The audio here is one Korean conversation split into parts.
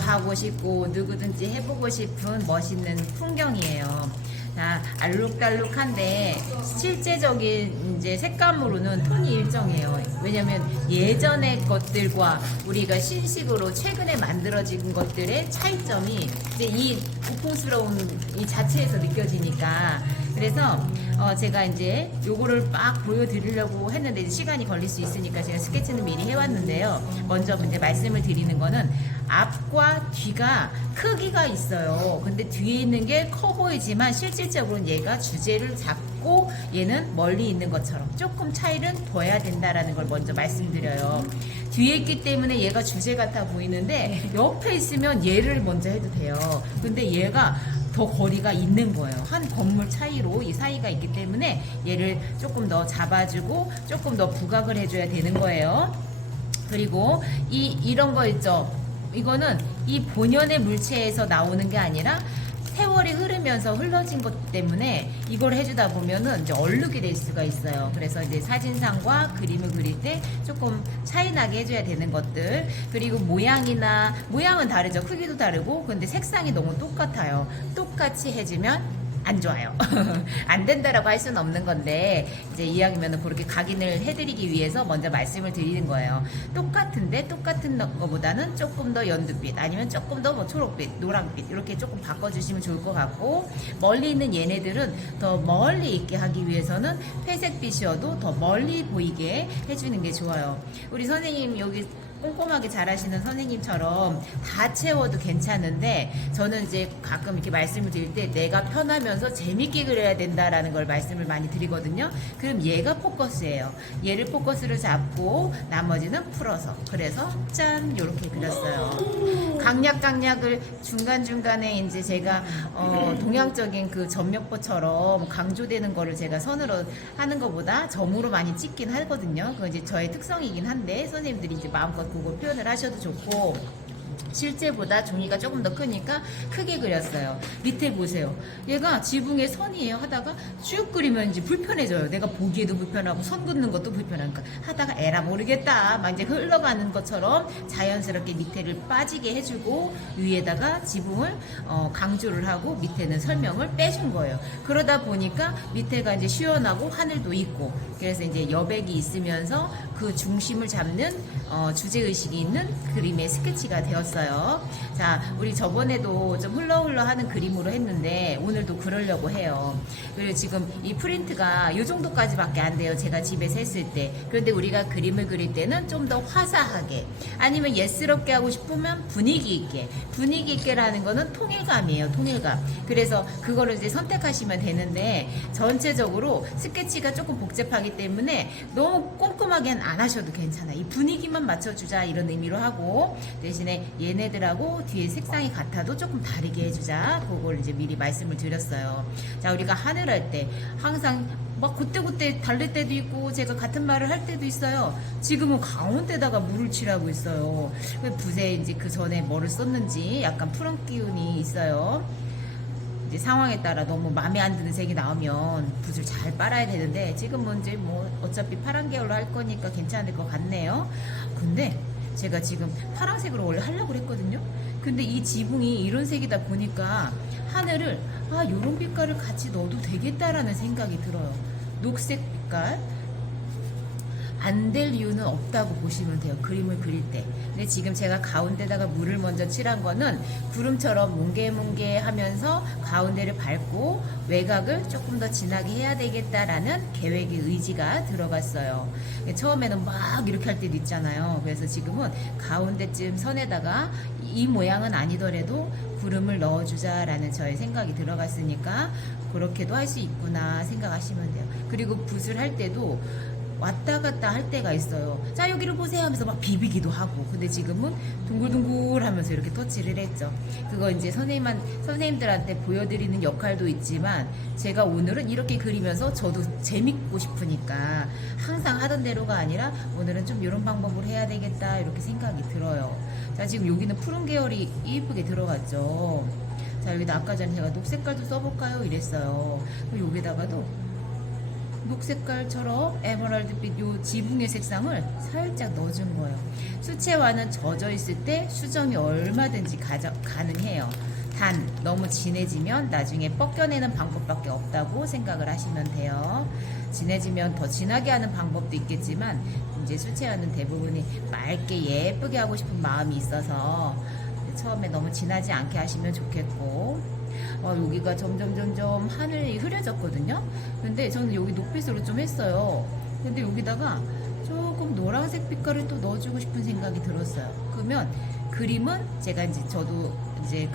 하고 싶고 누구든지 해보고 싶은 멋있는 풍경이에요. 자, 알록달록한데 실제적인 이제 색감으로는 톤이 일정해요. 왜냐면 예전의 것들과 우리가 신식으로 최근에 만들어진 것들의 차이점이 이제 이 고풍스러운 이 자체에서 느껴지니까. 그래서 제가 이제 요거를 막 보여드리려고 했는데 시간이 걸릴 수 있으니까 제가 스케치는 미리 해왔는데요. 먼저 이제 말씀을 드리는 거는 앞과 뒤가 크기가 있어요. 근데 뒤에 있는 게 커 보이지만 실질적으로는 얘가 주제를 잡고 얘는 멀리 있는 것처럼 조금 차이를 둬야 된다라는 걸 먼저 말씀드려요. 뒤에 있기 때문에 얘가 주제 같아 보이는데 옆에 있으면 얘를 먼저 해도 돼요. 근데 얘가 더 거리가 있는 거예요. 한 건물 차이로 이 사이가 있기 때문에 얘를 조금 더 잡아주고 조금 더 부각을 해줘야 되는 거예요. 그리고 이런 거 있죠. 이거는 이 본연의 물체에서 나오는 게 아니라 세월이 흐르면서 흘러진 것 때문에 이걸 해주다 보면은 이제 얼룩이 될 수가 있어요. 그래서 이제 사진상과 그림을 그릴 때 조금 차이나게 해줘야 되는 것들. 그리고 모양은 다르죠. 크기도 다르고. 근데 색상이 너무 똑같아요. 똑같이 해주면 안 좋아요. 안 된다라고 할 수는 없는 건데 이제 이왕이면 그렇게 각인을 해드리기 위해서 먼저 말씀을 드리는 거예요. 똑같은데 똑같은 것보다는 조금 더 연두빛 아니면 조금 더 뭐 초록빛, 노란빛 이렇게 조금 바꿔주시면 좋을 것 같고, 멀리 있는 얘네들은 더 멀리 있게 하기 위해서는 회색빛이어도 더 멀리 보이게 해주는 게 좋아요. 우리 선생님 여기 꼼꼼하게 잘하시는 선생님처럼 다 채워도 괜찮은데 저는 이제 가끔 이렇게 말씀을 드릴 때 내가 편하면서 재밌게 그려야 된다라는 걸 말씀을 많이 드리거든요. 그럼 얘가 포커스예요. 얘를 포커스로 잡고 나머지는 풀어서, 그래서 짠 이렇게 그렸어요. 강약을 중간중간에 이제 제가 동양적인 그 전면포처럼 강조되는 거를 제가 선으로 하는 것보다 점으로 많이 찍긴 하거든요. 그건 이제 저의 특성이긴 한데 선생님들이 이제 마음껏 그거 표현을 하셔도 좋고, 실제보다 종이가 조금 더 크니까 크게 그렸어요. 밑에 보세요. 얘가 지붕에 선이에요. 하다가 쭉 그리면 이제 불편해져요. 내가 보기에도 불편하고 선 긋는 것도 불편하니까 하다가 에라 모르겠다 막 이제 흘러가는 것처럼 자연스럽게 밑에를 빠지게 해주고 위에다가 지붕을 강조를 하고 밑에는 설명을 빼준 거예요. 그러다 보니까 밑에가 이제 시원하고 하늘도 있고, 그래서 이제 여백이 있으면서 그 중심을 잡는 주제의식이 있는 그림의 스케치가 되었어요. 자, 우리 저번에도 좀 흘러흘러 하는 그림으로 했는데 오늘도 그러려고 해요. 그리고 지금 이 프린트가 이 정도까지밖에 안 돼요. 제가 집에서 했을 때. 그런데 우리가 그림을 그릴 때는 좀 더 화사하게 아니면 예스럽게 하고 싶으면 분위기 있게라는 거는 통일감이에요. 통일감. 그래서 그거를 이제 선택하시면 되는데 전체적으로 스케치가 조금 복잡하기 때문에 너무 꼼꼼하게는 안 하셔도 괜찮아요. 이 분위기만 맞춰주자 이런 의미로 하고, 대신에 얘네들하고 뒤에 색상이 같아도 조금 다르게 해주자, 그걸 이제 미리 말씀을 드렸어요. 자, 우리가 하늘 할 때 항상 막 그때그때 다를 때도 있고 제가 같은 말을 할 때도 있어요. 지금은 가운데다가 물을 칠하고 있어요. 붓에 이제 그 전에 뭐를 썼는지 약간 푸른 기운이 있어요. 이제 상황에 따라 너무 마음에 안 드는 색이 나오면 붓을 잘 빨아야 되는데 지금은 이제 뭐 어차피 파란 계열로 할 거니까 괜찮을 것 같네요. 근데 제가 지금 파란색으로 원래 하려고 했거든요. 근데 이 지붕이 이런 색이다 보니까 하늘을 요런 빛깔을 같이 넣어도 되겠다라는 생각이 들어요. 녹색 빛깔. 안 될 이유는 없다고 보시면 돼요. 그림을 그릴 때. 근데 지금 제가 가운데다가 물을 먼저 칠한 거는 구름처럼 뭉게뭉게 하면서 가운데를 밝고 외곽을 조금 더 진하게 해야 되겠다라는 계획의 의지가 들어갔어요. 처음에는 막 이렇게 할 때도 있잖아요. 그래서 지금은 가운데쯤 선에다가 이 모양은 아니더라도 구름을 넣어주자라는 저의 생각이 들어갔으니까 그렇게도 할 수 있구나 생각하시면 돼요. 그리고 붓을 할 때도 왔다 갔다 할 때가 있어요. 자, 여기를 보세요 하면서 막 비비기도 하고. 근데 지금은 둥글둥글 하면서 이렇게 터치를 했죠. 그거 이제 선생님들한테 보여드리는 역할도 있지만 제가 오늘은 이렇게 그리면서 저도 재밌고 싶으니까 항상 하던 대로가 아니라 오늘은 좀 이런 방법으로 해야 되겠다 이렇게 생각이 들어요. 자, 지금 여기는 푸른 계열이 이쁘게 들어갔죠. 자, 여기다 아까 전에 제가 녹색깔도 써볼까요? 이랬어요. 여기다가도 녹색깔처럼 에메랄드빛 요 지붕의 색상을 살짝 넣어준 거예요. 수채화는 젖어 있을 때 수정이 얼마든지 가능해요. 단 너무 진해지면 나중에 벗겨내는 방법밖에 없다고 생각을 하시면 돼요. 진해지면 더 진하게 하는 방법도 있겠지만 이제 수채화는 대부분이 맑게 예쁘게 하고 싶은 마음이 있어서 처음에 너무 진하지 않게 하시면 좋겠고, 여기가 점점 하늘이 흐려졌거든요. 근데 저는 여기 녹빛으로 좀 했어요. 근데 여기다가 조금 노란색 빛깔을 또 넣어주고 싶은 생각이 들었어요. 그러면 그림은 제가 저도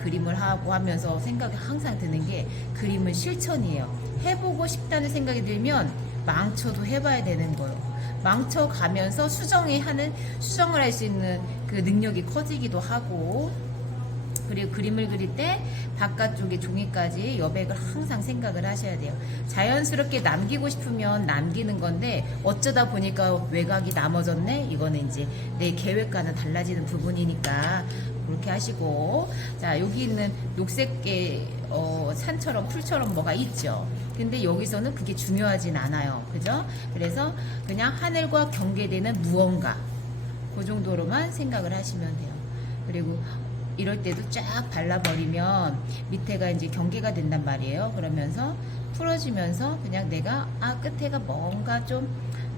그림을 하고 하면서 생각이 항상 드는 게, 그림은 실천이에요. 해보고 싶다는 생각이 들면 망쳐도 해봐야 되는 거예요. 망쳐가면서 수정을 할 수 있는 그 능력이 커지기도 하고, 그리고 그림을 그릴 때 바깥쪽에 종이까지 여백을 항상 생각을 하셔야 돼요. 자연스럽게 남기고 싶으면 남기는 건데 어쩌다 보니까 외곽이 남아졌네? 이거는 이제 내 계획과는 달라지는 부분이니까 그렇게 하시고, 자, 여기 있는 녹색의 산처럼 풀처럼 뭐가 있죠. 근데 여기서는 그게 중요하진 않아요. 그죠? 그래서 그냥 하늘과 경계되는 무언가, 그 정도로만 생각을 하시면 돼요. 그리고 이럴 때도 쫙 발라버리면 밑에가 이제 경계가 된단 말이에요. 그러면서 풀어주면서 그냥 내가 끝에가 뭔가 좀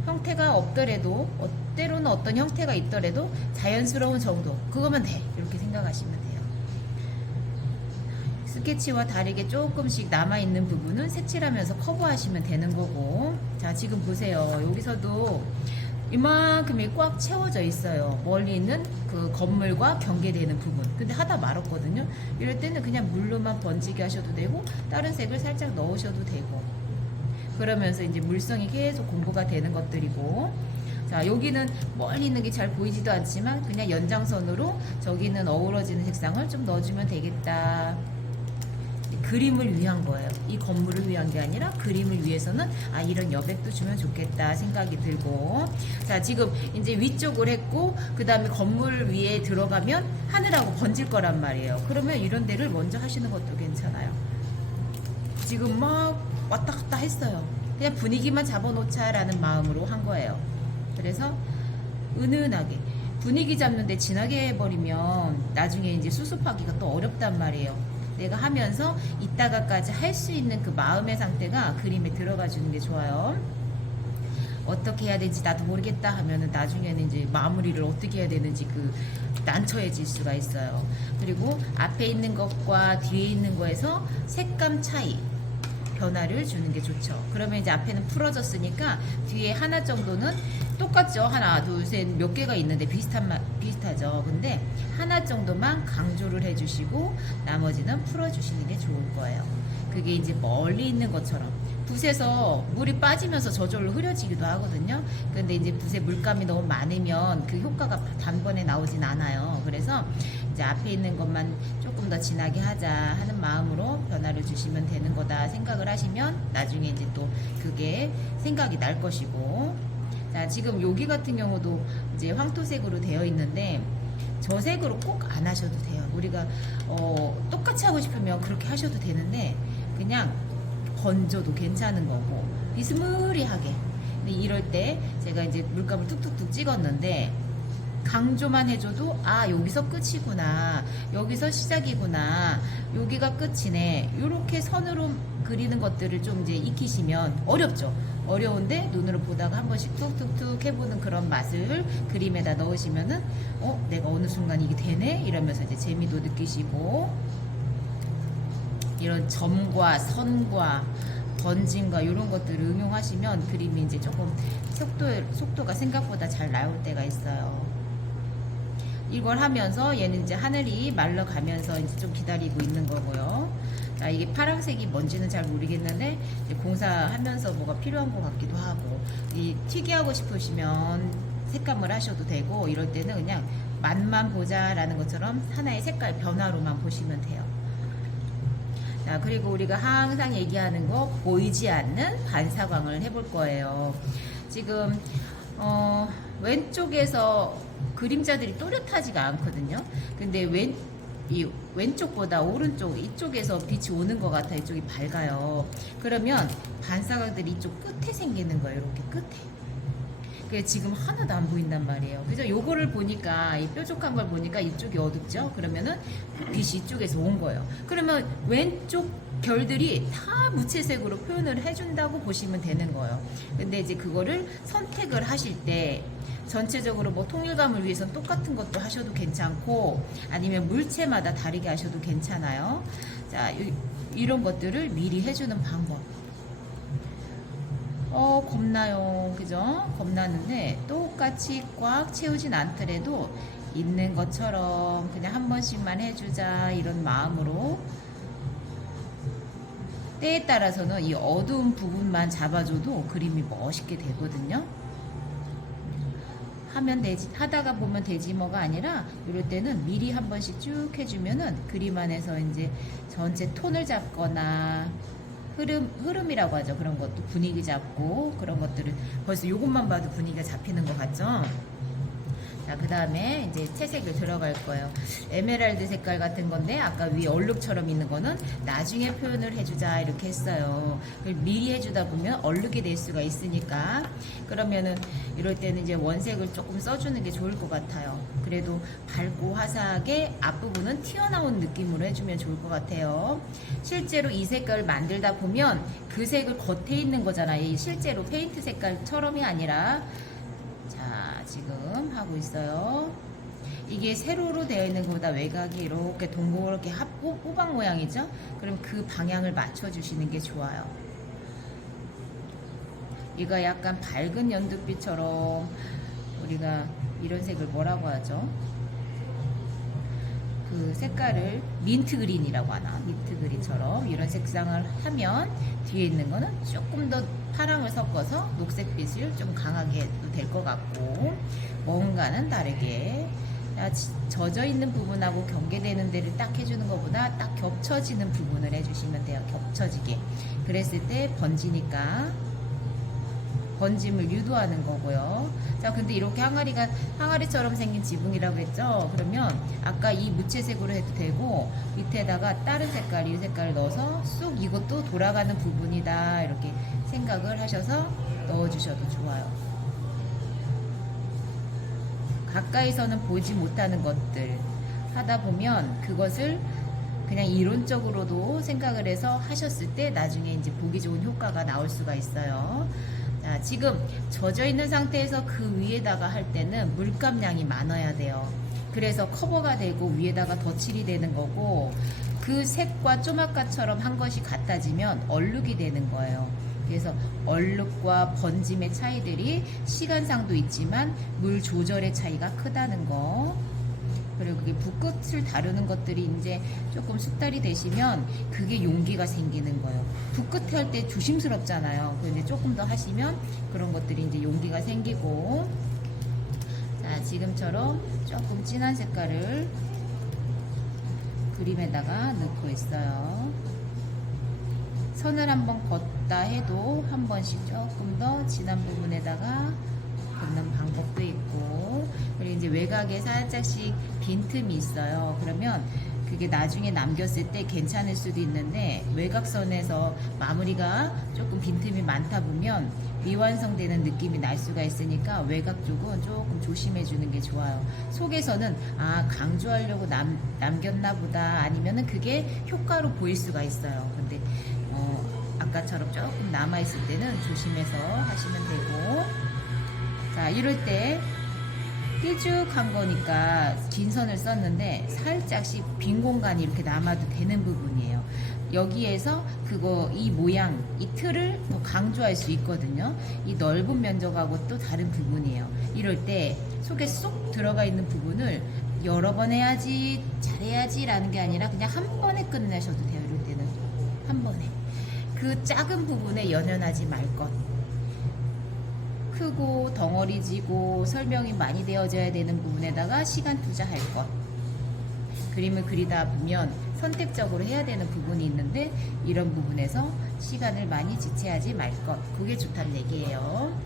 형태가 없더라도, 때로는 어떤 형태가 있더라도 자연스러운 정도, 그거면 돼. 이렇게 생각하시면 돼요. 스케치와 다르게 조금씩 남아있는 부분은 색칠하면서 커버하시면 되는 거고, 자, 지금 보세요. 여기서도 이만큼이 꽉 채워져 있어요. 멀리 있는 그 건물과 경계되는 부분. 근데 하다 말았거든요. 이럴 때는 그냥 물로만 번지게 하셔도 되고, 다른 색을 살짝 넣으셔도 되고, 그러면서 이제 물성이 계속 공부가 되는 것들이고, 자, 여기는 멀리 있는 게 잘 보이지도 않지만 그냥 연장선으로 저기는 어우러지는 색상을 좀 넣어주면 되겠다. 그림을 위한 거예요. 이 건물을 위한 게 아니라 그림을 위해서는 이런 여백도 주면 좋겠다 생각이 들고, 자, 지금 이제 위쪽을 했고 그 다음에 건물 위에 들어가면 하늘하고 번질 거란 말이에요. 그러면 이런 데를 먼저 하시는 것도 괜찮아요. 지금 막 왔다 갔다 했어요. 그냥 분위기만 잡아놓자라는 마음으로 한 거예요. 그래서 은은하게 분위기 잡는데 진하게 해버리면 나중에 이제 수습하기가 또 어렵단 말이에요. 내가 하면서 이따가까지 할 수 있는 그 마음의 상태가 그림에 들어가 주는 게 좋아요. 어떻게 해야 되지 나도 모르겠다 하면은 나중에는 이제 마무리를 어떻게 해야 되는지 난처해질 수가 있어요. 그리고 앞에 있는 것과 뒤에 있는 거에서 색감 차이, 변화를 주는 게 좋죠. 그러면 이제 앞에는 풀어졌으니까 뒤에 하나 정도는 똑같죠. 하나, 둘, 셋 몇 개가 있는데 비슷하죠. 근데 하나 정도만 강조를 해주시고 나머지는 풀어주시는 게 좋을 거예요. 그게 이제 멀리 있는 것처럼 붓에서 물이 빠지면서 저절로 흐려지기도 하거든요. 근데 이제 붓에 물감이 너무 많으면 그 효과가 단번에 나오진 않아요. 그래서 이제 앞에 있는 것만 조금 더 진하게 하자 하는 마음으로 변화를 주시면 되는 거다 생각을 하시면 나중에 이제 또 그게 생각이 날 것이고, 자, 지금 여기 같은 경우도 이제 황토색으로 되어 있는데 저 색으로 꼭 안 하셔도 돼요. 우리가 똑같이 하고 싶으면 그렇게 하셔도 되는데 그냥 건져도 괜찮은 거고 비스무리하게. 근데 이럴 때 제가 이제 물감을 툭툭툭 찍었는데 강조만 해줘도 여기서 끝이구나, 여기서 시작이구나, 여기가 끝이네, 이렇게 선으로 그리는 것들을 좀 이제 익히시면 어렵죠. 어려운데 눈으로 보다가 한 번씩 툭툭툭 해보는 그런 맛을 그림에다 넣으시면은 내가 어느 순간 이게 되네 이러면서 이제 재미도 느끼시고, 이런 점과 선과 번짐과 이런 것들을 응용하시면 그림이 이제 조금 속도가 생각보다 잘 나올 때가 있어요. 이걸 하면서 얘는 이제 하늘이 말라가면서 이제 좀 기다리고 있는 거고요. 자, 이게 파란색이 뭔지는 잘 모르겠는데 이제 공사하면서 뭐가 필요한 것 같기도 하고, 이 튀기하고 싶으시면 색감을 하셔도 되고, 이럴 때는 그냥 맛만 보자라는 것처럼 하나의 색깔 변화로만 보시면 돼요. 자, 그리고 우리가 항상 얘기하는 거 보이지 않는 반사광을 해볼 거예요. 지금 왼쪽에서 그림자들이 또렷하지가 않거든요. 근데 이 왼쪽보다 오른쪽 이쪽에서 빛이 오는 것 같아. 이쪽이 밝아요. 그러면 반사각들이 이쪽 끝에 생기는 거예요. 이렇게 끝에. 그게 지금 하나도 안 보인단 말이에요. 그죠? 요거를 보니까 이 뾰족한 걸 보니까 이쪽이 어둡죠? 그러면은 빛이 이쪽에서 온 거예요. 그러면 왼쪽 결들이 다 무채색으로 표현을 해준다고 보시면 되는 거예요. 근데 이제 그거를 선택을 하실 때 전체적으로 뭐 통일감을 위해서는 똑같은 것도 하셔도 괜찮고 아니면 물체마다 다르게 하셔도 괜찮아요. 자, 이런 것들을 미리 해주는 방법. 겁나요. 그죠? 겁나는데 똑같이 꽉 채우진 않더라도 있는 것처럼 그냥 한 번씩만 해주자 이런 마음으로 때에 따라서는 이 어두운 부분만 잡아줘도 그림이 멋있게 되거든요. 하면 되지, 하다가 보면 되지 뭐가 아니라 이럴 때는 미리 한 번씩 쭉 해주면은 그림 안에서 이제 전체 톤을 잡거나 흐름이라고 하죠. 그런 것도 분위기 잡고 그런 것들을 벌써 이것만 봐도 분위기가 잡히는 것 같죠? 자, 그 다음에 이제 채색을 들어갈 거예요. 에메랄드 색깔 같은 건데 아까 위에 얼룩처럼 있는 거는 나중에 표현을 해주자 이렇게 했어요. 미리 해주다 보면 얼룩이 될 수가 있으니까 그러면은 이럴 때는 이제 원색을 조금 써주는 게 좋을 것 같아요. 그래도 밝고 화사하게 앞부분은 튀어나온 느낌으로 해주면 좋을 것 같아요. 실제로 이 색깔을 만들다 보면 그 색을 겉에 있는 거잖아요. 실제로 페인트 색깔처럼이 아니라 자, 지금 하고 있어요. 이게 세로로 되어 있는 것보다 외곽이 이렇게 동그랗게 호박 모양이죠? 그럼 그 방향을 맞춰주시는 게 좋아요. 이거 약간 밝은 연두빛처럼 우리가 이런 색을 뭐라고 하죠? 그 색깔을 민트 그린이라고 하나? 민트 그린처럼 이런 색상을 하면 뒤에 있는 거는 조금 더 파랑을 섞어서 녹색빛을 좀 강하게 해도 될 것 같고 뭔가는 다르게 젖어 있는 부분하고 경계되는 데를 딱 해주는 것보다 딱 겹쳐지는 부분을 해주시면 돼요. 겹쳐지게. 그랬을 때 번지니까 번짐을 유도하는 거고요. 자, 근데 이렇게 항아리처럼 생긴 지붕이라고 했죠? 그러면 아까 이 무채색으로 해도 되고 밑에다가 다른 색깔, 이 색깔을 넣어서 쑥 이것도 돌아가는 부분이다 이렇게 생각을 하셔서 넣어주셔도 좋아요. 가까이서는 보지 못하는 것들 하다 보면 그것을 그냥 이론적으로도 생각을 해서 하셨을 때 나중에 이제 보기 좋은 효과가 나올 수가 있어요. 자, 지금 젖어 있는 상태에서 그 위에다가 할 때는 물감량이 많아야 돼요. 그래서 커버가 되고 위에다가 덧칠이 되는 거고 그 색과 좀 아까처럼 한 것이 같아지면 얼룩이 되는 거예요. 그래서 얼룩과 번짐의 차이들이 시간상도 있지만 물 조절의 차이가 크다는 거. 그리고 그게 붓끝을 다루는 것들이 이제 조금 숙달이 되시면 그게 용기가 생기는 거예요. 붓끝 할 때 조심스럽잖아요. 근데 조금 더 하시면 그런 것들이 이제 용기가 생기고 자, 지금처럼 조금 진한 색깔을 그림에다가 넣고 있어요. 선을 한번 걷다 해도 한 번씩 조금 더 진한 부분에다가 걷는 방법도 있고 그리고 이제 외곽에 살짝씩 빈틈이 있어요. 그러면 그게 나중에 남겼을 때 괜찮을 수도 있는데 외곽선에서 마무리가 조금 빈틈이 많다 보면 미완성되는 느낌이 날 수가 있으니까 외곽 쪽은 조금 조심해 주는 게 좋아요. 속에서는 강조하려고 남겼나 보다 아니면은 그게 효과로 보일 수가 있어요. 근데 아까처럼 조금 남아있을 때는 조심해서 하시면 되고 자, 이럴 때 길쭉한 거니까 긴 선을 썼는데 살짝씩 빈 공간이 이렇게 남아도 되는 부분이에요. 여기에서 이 모양, 이 틀을 더 강조할 수 있거든요. 이 넓은 면적하고 또 다른 부분이에요. 이럴 때 속에 쏙 들어가 있는 부분을 여러 번 해야지, 잘해야지 라는 게 아니라 그냥 한 번에 끝내셔도 돼요. 이럴 때는 한 번에. 그 작은 부분에 연연하지 말 것. 크고 덩어리지고 설명이 많이 되어져야 되는 부분에다가 시간 투자할 것. 그림을 그리다 보면 선택적으로 해야 되는 부분이 있는데 이런 부분에서 시간을 많이 지체하지 말 것. 그게 좋다는 얘기예요.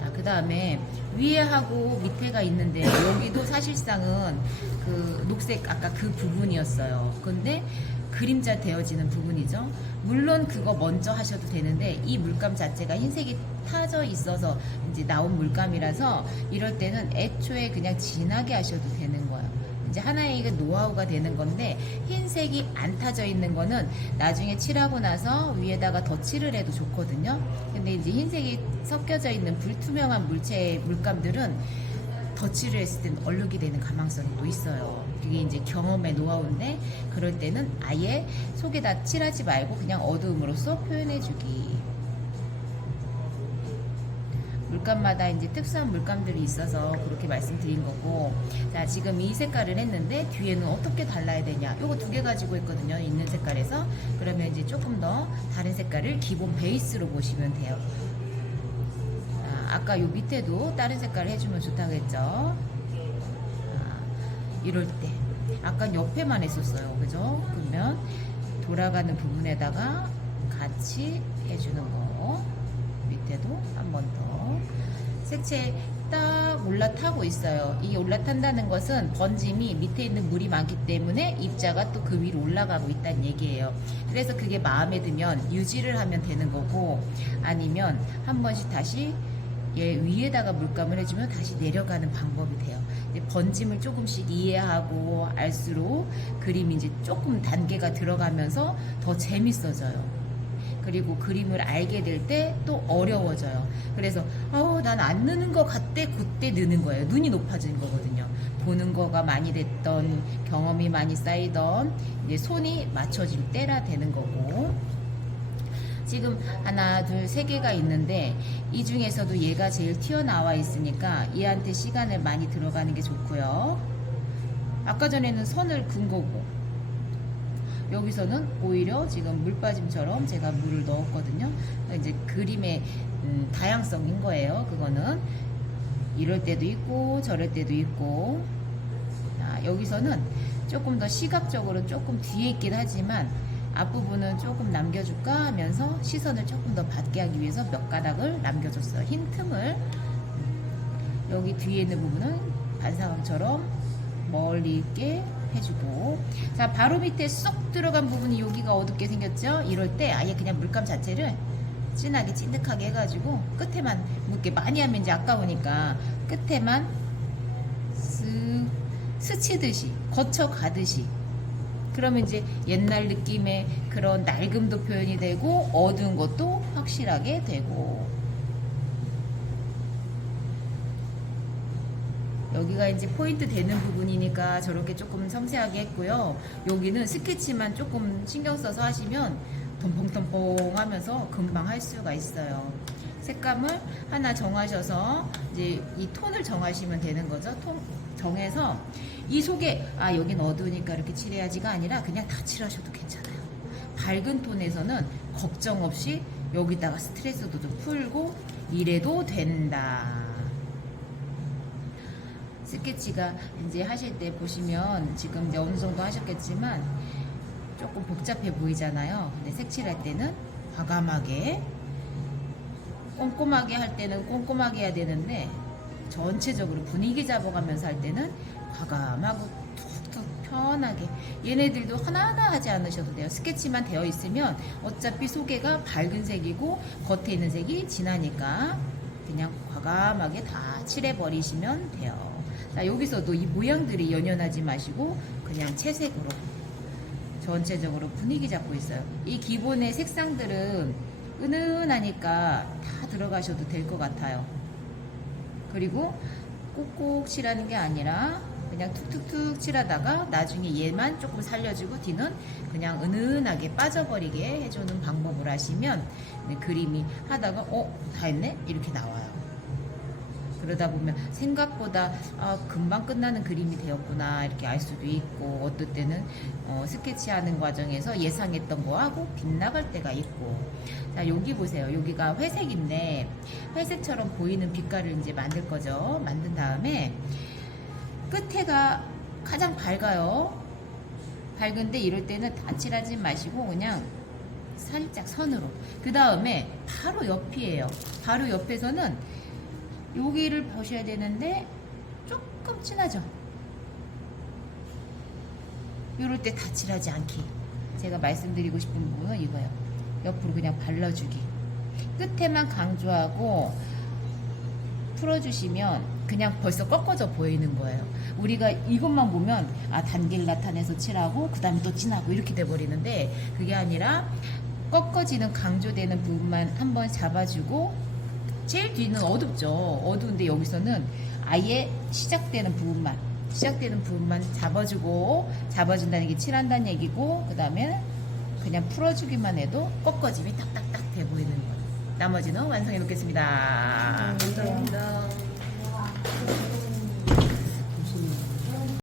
자, 그 다음에 위에 하고 밑에가 있는데 여기도 사실상은 그 녹색 아까 그 부분이었어요. 근데 그림자 되어지는 부분이죠. 물론 그거 먼저 하셔도 되는데 이 물감 자체가 흰색이 타져 있어서 이제 나온 물감이라서 이럴 때는 애초에 그냥 진하게 하셔도 되는 거예요. 이제 하나의 이게 노하우가 되는 건데 흰색이 안 타져 있는 거는 나중에 칠하고 나서 위에다가 덧칠을 해도 좋거든요. 근데 이제 흰색이 섞여져 있는 불투명한 물체의 물감들은 덧칠을 했을 땐 얼룩이 되는 가망성이 또 있어요. 그게 이제 경험의 노하우인데 그럴 때는 아예 속에다 칠하지 말고 그냥 어두움으로써 표현해주기. 물감마다 이제 특수한 물감들이 있어서 그렇게 말씀드린 거고, 자 지금 이 색깔을 했는데 뒤에는 어떻게 달라야 되냐, 요거 두 개 가지고 있거든요, 있는 색깔에서. 그러면 이제 조금 더 다른 색깔을 기본 베이스로 보시면 돼요. 아까 요 밑에도 다른 색깔을 해주면 좋다고 했죠. 이럴 때 아까 옆에만 했었어요, 그죠? 그러면 돌아가는 부분에다가 같이 해주는 거. 밑에도 한 번 더 색채 딱 올라타고 있어요. 이게 올라탄다는 것은 번짐이 밑에 있는 물이 많기 때문에 입자가 또 그 위로 올라가고 있다는 얘기예요. 그래서 그게 마음에 들면 유지를 하면 되는 거고, 아니면 한 번씩 다시 얘 위에다가 물감을 해주면 다시 내려가는 방법이 돼요. 번짐을 조금씩 이해하고 알수록 그림이 이제 조금 단계가 들어가면서 더 재밌어져요. 그리고 그림을 알게 될 때 또 어려워져요. 그래서 난 안 느는 것 같대, 그때 느는 거예요. 눈이 높아지는 거거든요. 보는 거가 많이 됐던, 경험이 많이 쌓이던 이제 손이 맞춰질 때라 되는 거고. 지금 하나, 둘, 세 개가 있는데 이 중에서도 얘가 제일 튀어나와 있으니까 얘한테 시간을 많이 들어가는 게 좋고요. 아까 전에는 선을 긋은 거고, 여기서는 오히려 지금 물 빠짐처럼 제가 물을 넣었거든요. 이제 그림의 다양성인 거예요. 그거는 이럴 때도 있고 저럴 때도 있고. 여기서는 조금 더 시각적으로 조금 뒤에 있긴 하지만 앞부분은 조금 남겨줄까 하면서 시선을 조금 더 받게 하기 위해서 몇 가닥을 남겨줬어요. 흰 틈을. 여기 뒤에 있는 부분은 반사광처럼 멀리 있게 해주고, 자 바로 밑에 쏙 들어간 부분이 여기가 어둡게 생겼죠. 이럴 때 아예 그냥 물감 자체를 진하게 찐득하게 해가지고 끝에만 묻게, 많이 하면 이제 아까우니까 끝에만 쓱 스치듯이 거쳐 가듯이, 그러면 이제 옛날 느낌의 그런 낡음도 표현이 되고 어두운 것도 확실하게 되고. 여기가 이제 포인트 되는 부분이니까 저렇게 조금 섬세하게 했고요. 여기는 스케치만 조금 신경 써서 하시면 덤벙덤벙 하면서 금방 할 수가 있어요. 색감을 하나 정하셔서 이제 이 톤을 정하시면 되는 거죠. 톤 정해서 이 속에 여긴 어두우니까 이렇게 칠해야지가 아니라 그냥 다 칠하셔도 괜찮아요. 밝은 톤에서는 걱정 없이 여기다가 스트레스도 좀 풀고 이래도 된다. 스케치가 이제 하실 때 보시면 지금 이제 어느 정도 하셨겠지만 조금 복잡해 보이잖아요. 근데 색칠할 때는 과감하게, 꼼꼼하게 할 때는 꼼꼼하게 해야 되는데 전체적으로 분위기 잡아가면서 할 때는 과감하고 툭툭 편하게, 얘네들도 하나하나 하지 않으셔도 돼요. 스케치만 되어 있으면 어차피 속에가 밝은 색이고 겉에 있는 색이 진하니까 그냥 과감하게 다 칠해버리시면 돼요. 자, 여기서도 이 모양들이 연연하지 마시고 그냥 채색으로 전체적으로 분위기 잡고 있어요. 이 기본의 색상들은 은은하니까 다 들어가셔도 될 것 같아요. 그리고 꼭꼭 칠하는 게 아니라 그냥 툭툭툭 칠하다가 나중에 얘만 조금 살려주고 뒤는 그냥 은은하게 빠져버리게 해주는 방법을 하시면 그림이 하다가 다 했네? 이렇게 나와요. 그러다 보면 생각보다 금방 끝나는 그림이 되었구나 이렇게 알 수도 있고, 어떨 때는 스케치하는 과정에서 예상했던 거하고 빗나갈 때가 있고. 자, 여기 보세요. 여기가 회색인데 회색처럼 보이는 빛깔을 이제 만들 거죠. 만든 다음에 끝에가 가장 밝아요. 밝은데 이럴 때는 다 칠하지 마시고 그냥 살짝 선으로. 그 다음에 바로 옆이에요. 바로 옆에서는 여기를 보셔야 되는데 조금 진하죠. 이럴 때 다칠하지 않게 제가 말씀드리고 싶은 부분은 이거예요. 옆으로 그냥 발라주기. 끝에만 강조하고 풀어주시면 그냥 벌써 꺾어져 보이는 거예요. 우리가 이것만 보면 단계를 나타내서 칠하고 그 다음에 또 진하고 이렇게 돼버리는데, 그게 아니라 꺾어지는 강조되는 부분만 한번 잡아주고, 제일 뒤는 어둡죠. 어두운데 여기서는 아예 시작되는 부분만 잡아준다는 게 칠한다는 얘기고, 그 다음에 그냥 풀어주기만 해도 꺾어짐이 딱딱딱 돼 보이는 거예요. 나머지는 완성해 놓겠습니다. 감사합니다.